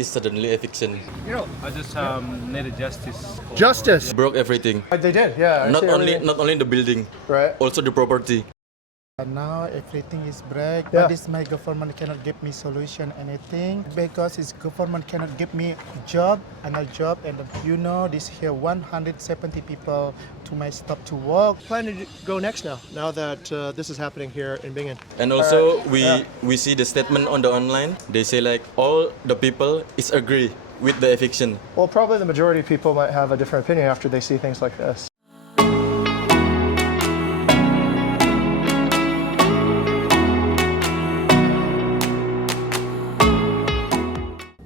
is suddenly eviction. I just needed justice. Justice. Broke everything. They did, yeah. Not only the building, Right. also the property. Now everything is break, Yeah. but this my government cannot give me solution anything because its government cannot give me job and this here 170 people to my stop to work. Plan to go next now that this is happening here in Bingin. And also Yeah. we see the statement on the online. They say like all the people is agree with the eviction. Well, probably the majority of people might have a different opinion after they see things like this.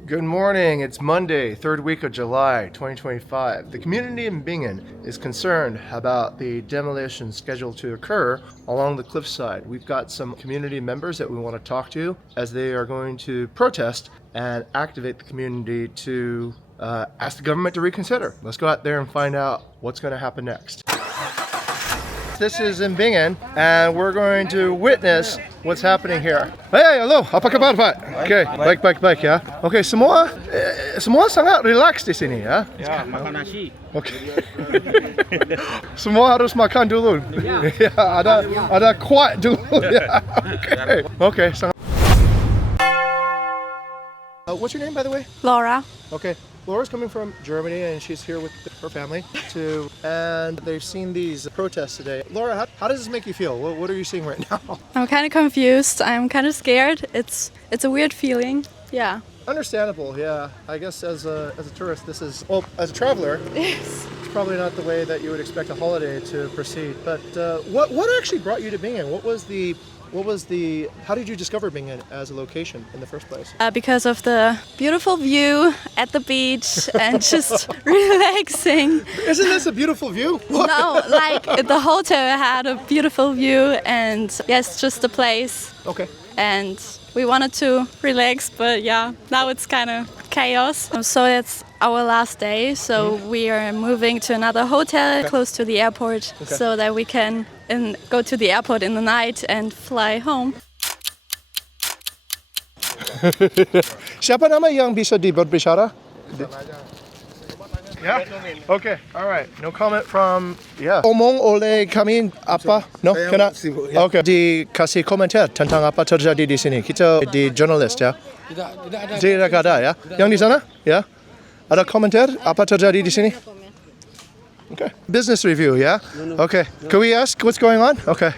Good morning, it's Monday, third week of July 2025. The community in Bingin is concerned about the demolition scheduled to occur along the cliffside. We've got some community members that we want to talk to as they are going to protest and activate the community to ask the government to reconsider. Let's go out there and find out what's going to happen next. This is in Bingin, and we're going to witness what's happening here. Hey, hello. Apa kabar, Pak? Okay, baik ya. Okay, semua sangat relax di sini ya. Ya, makan nasi. Okay. Semua harus makan dulu. Ya, ada kuat dulu ya. Okay. Sangat. What's your name, by the way? Laura. Okay, Laura's coming from Germany and she's here with her family too. And they've seen these protests today. Laura, how does this make you feel? What are you seeing right now? I'm kind of confused. I'm kind of scared. It's a weird feeling. Yeah. Understandable, yeah. I guess as a tourist, this is, well, as a traveler, Yes. it's probably not the way that you would expect a holiday to proceed. But what actually brought you to Bingin? How did you discover Bingin as a location in the first place? Because of the beautiful view at the beach and just relaxing. Isn't this a beautiful view? No, like the hotel had a beautiful view and yes, just the place. Okay. And we wanted to relax, but yeah, now it's kind of chaos. So it's our last day, so we are moving to another hotel close to the airport so that we can go to the airport in the night and fly home. Siapa nama yang bisa berbicara? Yeah? Okay, all right. No comment from, yeah. Omong oleh kami apa? No? Kena? Okay. Dikasih komentar tentang apa terjadi di sini. Kita di jurnalis ya? Tidak ada ya? Yang di sana? Ya? Ada komentar apa terjadi di sini? Okay. Business review, yeah? Okay. Can we ask what's going on? Okay.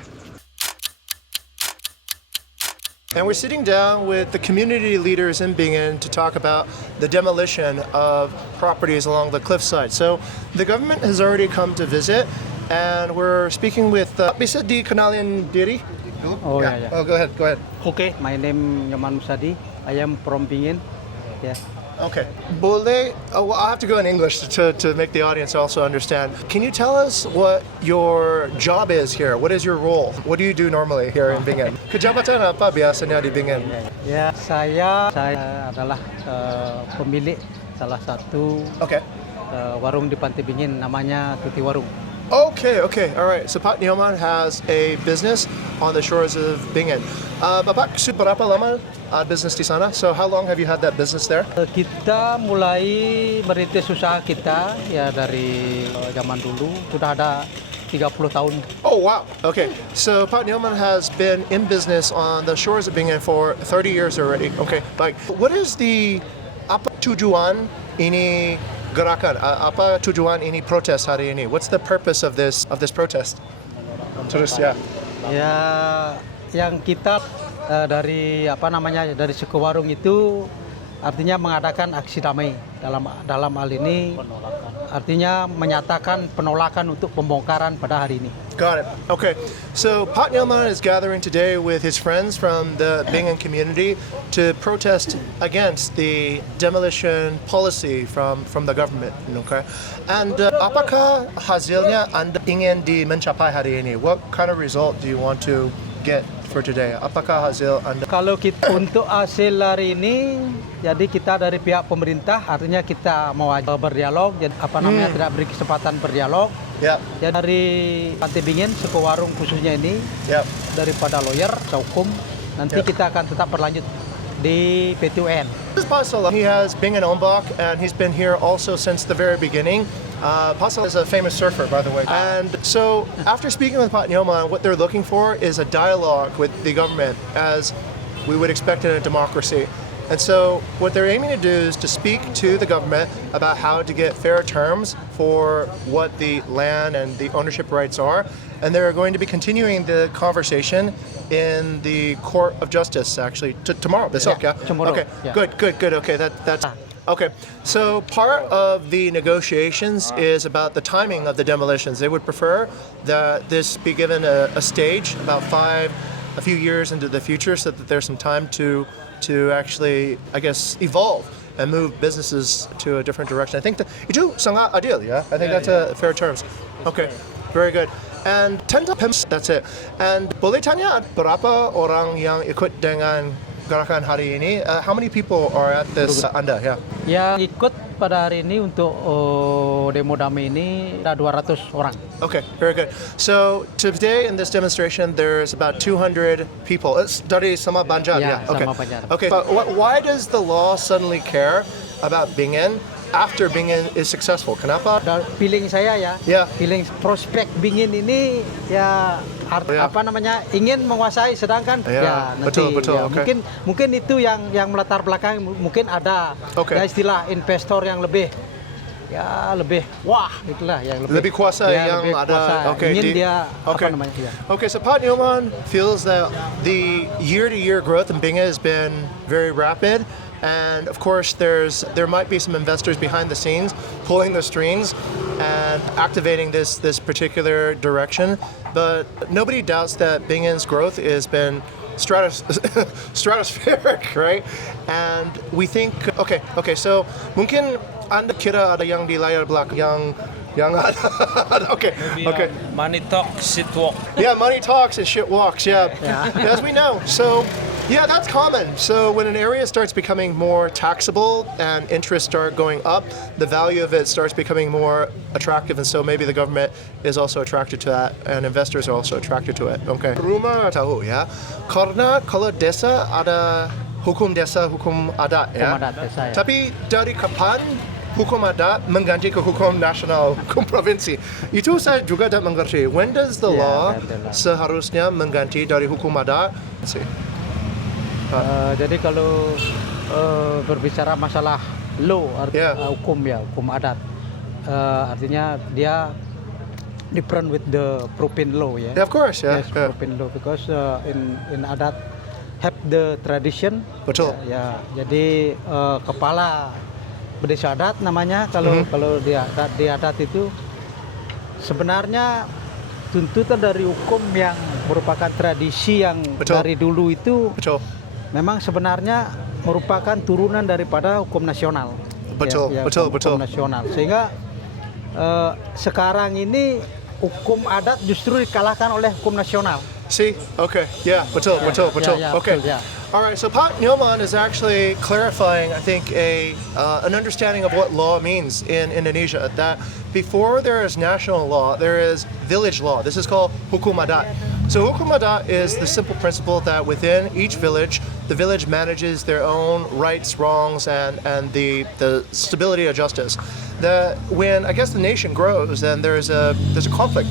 And we're sitting down with the community leaders in Bingin to talk about the demolition of properties along the cliffside. So the government has already come to visit, and we're speaking with. Bisa dikenalin diri? Oh yeah. Oh, go ahead. Okay, my name Yaman Musadi. I am from Bingin. Yeah. Okay. Boleh, well, I'll have to go in English to make the audience also understand. Can you tell us what your job is here? What is your role? What do you do normally here in Bingin? Kejabatan apa biasanya di Bingin? Ya, saya adalah pemilik salah satu warung di Pantai Bingin, namanya Tuti Warung. Okay. All right. So Pak Nyoman has a business on the shores of Bingin. Bapak, sudah berapa lama business di sana? So how long have you had that business there? Kita mulai merintis usaha kita ya dari zaman dulu, sudah ada 30 tahun. Oh, wow. Okay. So Pak Nyoman has been in business on the shores of Bingin for 30 years already. Okay. Like, what is the apa tujuan ini gerakan? Apa tujuan ini protes hari ini? What's the purpose of this protest? Terus ya. Ya, yang kita dari suku warung itu artinya mengadakan aksi damai dalam hal ini artinya menyatakan penolakan untuk pembongkaran pada hari ini. Got it. Okay. So Pak Nyoman is gathering today with his friends from the Bingin community to protest against the demolition policy from the government. Okay. And apakah hasilnya Anda ingin mencapai hari ini? What kind of result do you want to get for today? Apakah hasil Anda? Kalau kita untuk hasil hari ini, jadi kita dari pihak pemerintah, artinya kita mau berdialog, jadi tidak beri kesempatan berdialog. Ya. Jadi dari Pantai Bingin, suku warung khususnya ini, daripada lawyer, hukum, nanti kita akan tetap berlanjut. di P2N. This is Pasal. He has Bingin Ombak, and he's been here also since the very beginning. Pasal is a famous surfer, by the way. And so, after speaking with Pat Nyoman, what they're looking for is a dialogue with the government, as we would expect in a democracy. And so, what they're aiming to do is to speak to the government about how to get fair terms for what the land and the ownership rights are. And they're going to be continuing the conversation in the Court of Justice, actually, tomorrow. Yeah, tomorrow. Okay, Yeah. good. Okay, that's... Okay, so part of the negotiations is about the timing of the demolitions. They would prefer that this be given a stage about a few years into the future, so that there's some time to actually, I guess, evolve and move businesses to a different direction. I think itu sangat adil, yeah? I think that's a fair terms. Okay, very good. And that's it. And boleh tanya berapa orang yang ikut dengan gerakan hari ini? How many people are at this Anda? Yeah. Yang ikut pada hari ini untuk demo damai ini ada 200 orang. Okay, very good. So today in this demonstration, there's about 200 people. It's dari sama Banjar, Yeah, yeah. Okay. sama Banjar. Okay. But why does the law suddenly care about Bingin after Bingin is successful? Kenapa? Feeling saya ya, Ya. feeling prospek Bingin ini ya Ya. apa namanya ingin menguasai, sedangkan Ya, nanti betul, ya, oke. mungkin itu yang melatar belakang, mungkin ada Oke. ya istilah investor yang lebih wah itulah yang Lebih kuasa ya, yang lebih ada. kuasa. Okay. Ingin dia okay. apa namanya ya. Okay, so Pat Nyoman feels that the year-to-year growth in Bingin has been very rapid. And of course, there might be some investors behind the scenes pulling the strings and activating this particular direction. But nobody doubts that Bingin's growth has been stratospheric, right? And we think, okay. So mungkin Anda kira ada yang di layar belakang yang ada. Okay. Money talk, shit walk. Yeah, money talks and shit walks. Yeah. As we know. So, yeah, that's common. So when an area starts becoming more taxable and interests start going up, the value of it starts becoming more attractive, and so maybe the government is also attracted to that, and investors are also attracted to it. Okay. Rumah tahu ya. Karena kalau desa ada hukum desa, hukum adat ya. Hukum adat desa, ya. Tapi dari kapan hukum adat mengganti ke hukum nasional, hukum provinsi? Itu saya juga tak mengerti. When does the law seharusnya mengganti dari hukum adat? Jadi kalau berbicara masalah law, hukum adat, artinya dia different with the Province law ya. Yeah, of course, yeah. Yes, Province law, because in adat have the tradition. Betul. Ya, jadi kepala desa adat namanya kalau di adat itu sebenarnya tuntutan dari hukum yang merupakan tradisi yang dari dulu itu. Betul. Memang sebenarnya merupakan turunan daripada hukum nasional. Betul. Hukum nasional. Sehingga sekarang ini hukum adat justru dikalahkan oleh hukum nasional. See? Okay. Yeah, betul. Yeah, Okay. betul, yeah. All right, so Pat Nyoman is actually clarifying, I think, an understanding of what law means in Indonesia. That before there is national law, there is village law. This is called hukum adat. So hukum adat is the simple principle that within each village, the village manages their own rights, wrongs, and the stability of justice. That when I guess the nation grows, then there's a conflict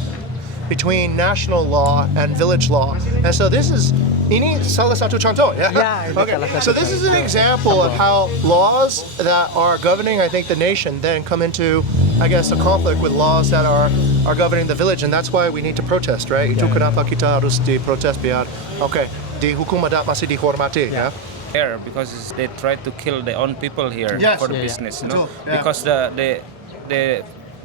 between national law and village law, and so this is ini salah satu contoh, yeah. Yeah. Okay. So this is an example of how laws that are governing, I think, the nation then come into, I guess, a conflict with laws that are governing the village, and that's why we need to protest, right? Itu kenapa kita harus diprotes biar, okay, di hukum adat masih dihormati, ya. Here because they try to kill their own people here for the business, you know, Yeah. because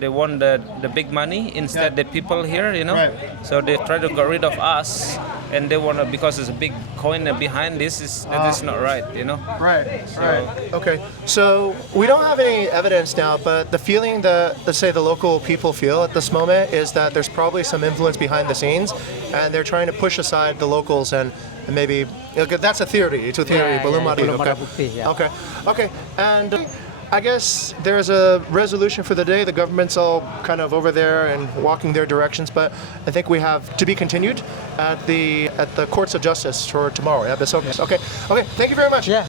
they want the big money instead the people here, you know. Right. So they try to get rid of us, and they want to, because there's a big coin behind this, that is not right, you know. Right. Okay. So we don't have any evidence now, but the feeling that, let's say, the local people feel at this moment is that there's probably some influence behind the scenes, and they're trying to push aside the locals and maybe that's a theory. It's a theory. Belum Okay. ada bukti, ya. Okay. And I guess there's a resolution for the day. The government's all kind of over there and walking their directions, but I think we have to be continued at the courts of justice for tomorrow. Yeah, besok. Okay. Thank you very much. Yeah.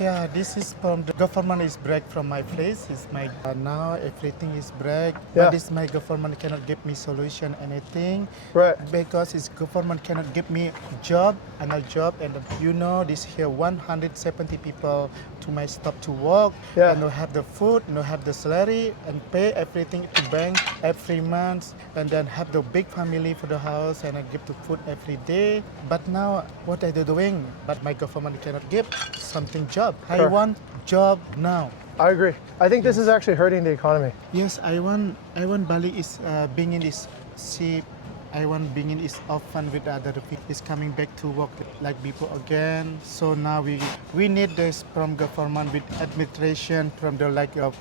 Yeah, this is from the government is break from my place. It's my now everything is break. Yeah. But this my government cannot give me solution anything. Right. Because its government cannot give me job and this here 170 people to my stop to work. Yeah. And no have the food, no have the salary, and pay everything to bank every month, and then have the big family for the house, and I give the food every day. But now what are they doing? But my government cannot give something job. I Sure. want job now. I agree. I think this is actually hurting the economy. Yes, I want Bali is Bingin is cheap. I want Bingin is often with other people is coming back to work like before again. So now we need this from government with administration from the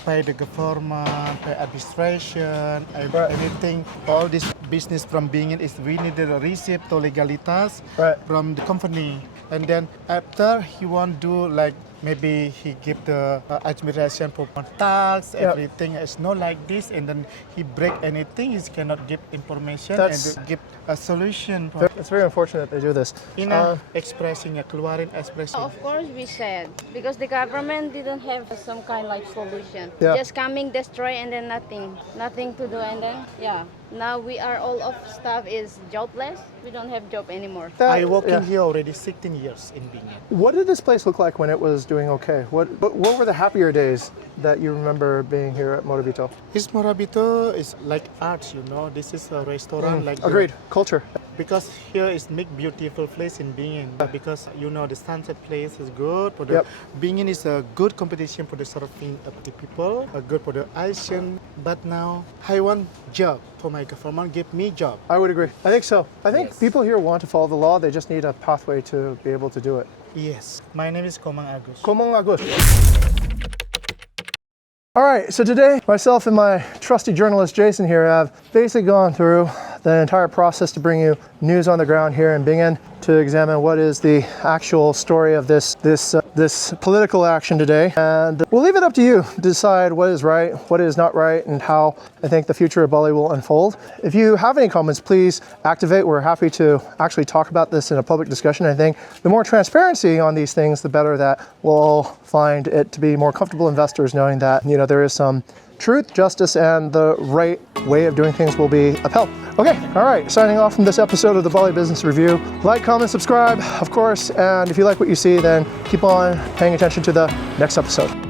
pay the government, pay administration, Right. anything. All this business from Bingin is we need a receipt to legalitas Right. from the company, and then after he want do maybe he give the administration for tax, Yeah. everything is not like this, and then he break anything, he cannot give information That's- and give a solution. For It's very unfortunate they do this. expressing, keluarin expressing. Of course, we said because the government didn't have some kind solution. Yeah. Just coming, destroy, and then nothing to do, and then Now we are all of staff is jobless. We don't have job anymore. I working here already 16 years in Bingin. What did this place look like when it was doing okay? What were the happier days that you remember being here at Morabito? This Morabito is like art, This is a restaurant Agreed. Culture. Because here is make beautiful place in Bingin. Because the sunset place is good. For the Yep. Bingin is a good competition for the surfing of the people. Good for the Asian. But now I want job for my government. Give me job. I would agree. I think so. I think Yes. people here want to follow the law. They just need a pathway to be able to do it. Yes. My name is Komang Agus. Komong Agus. All right, so today, myself and my trusty journalist Jason here have basically gone through the entire process to bring you news on the ground here in Bingin to examine what is the actual story of this political action today. And we'll leave it up to you to decide what is right, what is not right, and how I think the future of Bali will unfold. If you have any comments, please activate. We're happy to actually talk about this in a public discussion. I think the more transparency on these things, the better that we'll all find it to be more comfortable investors knowing that, there is some truth, justice, and the right way of doing things will be upheld. Okay, all right, signing off from this episode of the Bali Business Review. Like, comment, subscribe, of course, and if you like what you see, then keep on paying attention to the next episode.